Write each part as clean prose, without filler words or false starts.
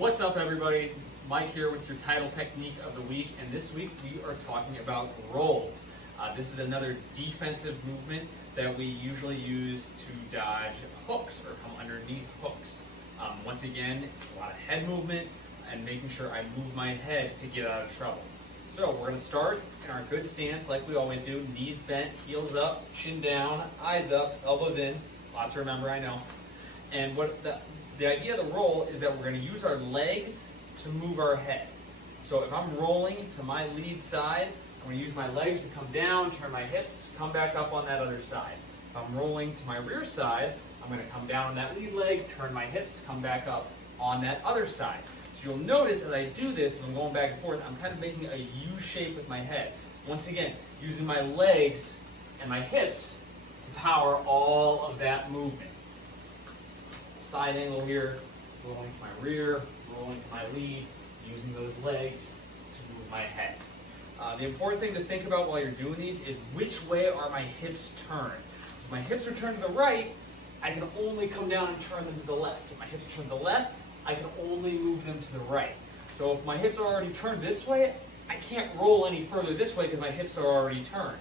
What's up, everybody? Mike here with your title technique of the week, and this week we are talking about rolls. This is another defensive movement that we usually use to dodge hooks or come underneath hooks. Once again, it's a lot of head movement and making sure I move my head to get out of trouble. So we're going to start in our good stance like we always do. Knees bent, heels up, chin down, eyes up, elbows in. Lots to remember, I know. And what the idea of the roll is that we're going to use our legs to move our head. So if I'm rolling to my lead side, I'm going to use my legs to come down, turn my hips, come back up on that other side. If I'm rolling to my rear side, I'm going to come down on that lead leg, turn my hips, come back up on that other side. So you'll notice as I do this, and I'm going back and forth, I'm kind of making a U shape with my head. Once again, using my legs and my hips to power all of that movement. Side angle here, rolling to my rear, rolling to my lead, using those legs to move my head. The important thing to think about while you're doing these is which way are my hips turned. If my hips are turned to the right, I can only come down and turn them to the left. If my hips are turned to the left, I can only move them to the right. So if my hips are already turned this way, I can't roll any further this way because my hips are already turned.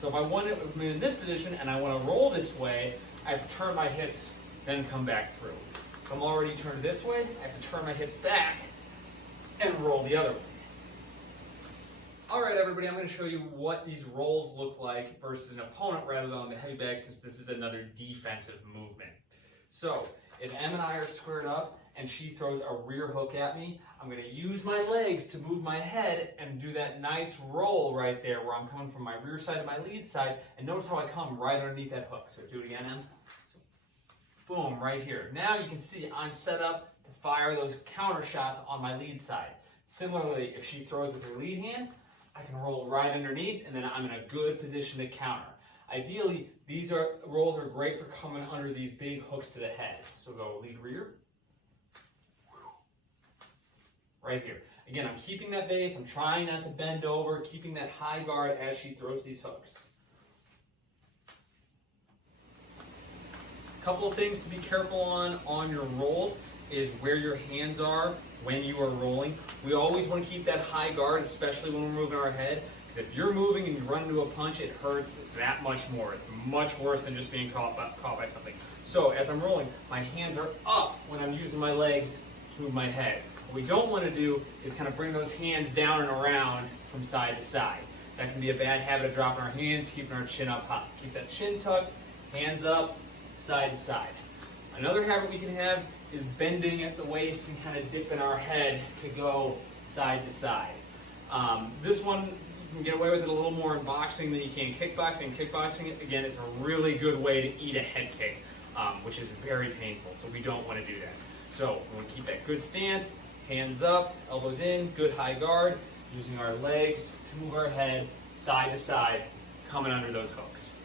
So if I want to be in this position and I want to roll this way, I have to turn my hips, then come back through. If I'm already turned this way, I have to turn my hips back and roll the other way. All right, everybody, I'm going to show you what these rolls look like versus an opponent rather than on the heavy bag, since this is another defensive movement. So if Em and I are squared up and she throws a rear hook at me, I'm going to use my legs to move my head and do that nice roll right there where I'm coming from my rear side to my lead side. And notice how I come right underneath that hook. So do it again, Em. Boom, right here. Now you can see I'm set up to fire those counter shots on my lead side. Similarly, if she throws with her lead hand, I can roll right underneath, and then I'm in a good position to counter. Ideally, these rolls are great for coming under these big hooks to the head. So go lead rear. Right here. Again, I'm keeping that base. I'm trying not to bend over, keeping that high guard as she throws these hooks. A couple of things to be careful on your rolls is where your hands are when you are rolling. We always want to keep that high guard, especially when we're moving our head. Because if you're moving and you run into a punch, it hurts that much more. It's much worse than just being caught by something. So as I'm rolling, my hands are up when I'm using my legs to move my head. What we don't want to do is kind of bring those hands down and around from side to side. That can be a bad habit of dropping our hands, keeping our chin up high. Keep that chin tucked, hands up, side to side. Another habit we can have is bending at the waist and kind of dipping our head to go side to side. This one, you can get away with it a little more in boxing than you can kickboxing. Kickboxing, again, it's a really good way to eat a head kick, which is very painful, so we don't want to do that. So we want to keep that good stance, hands up, elbows in, good high guard, using our legs to move our head side to side, coming under those hooks.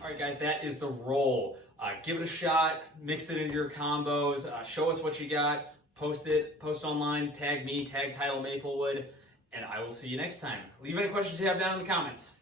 All right, guys, that is the roll. Give it a shot, mix it into your combos, show us what you got, post online, tag me, tag Title Maplewood, and I will see you next time. Leave any questions you have down in the comments.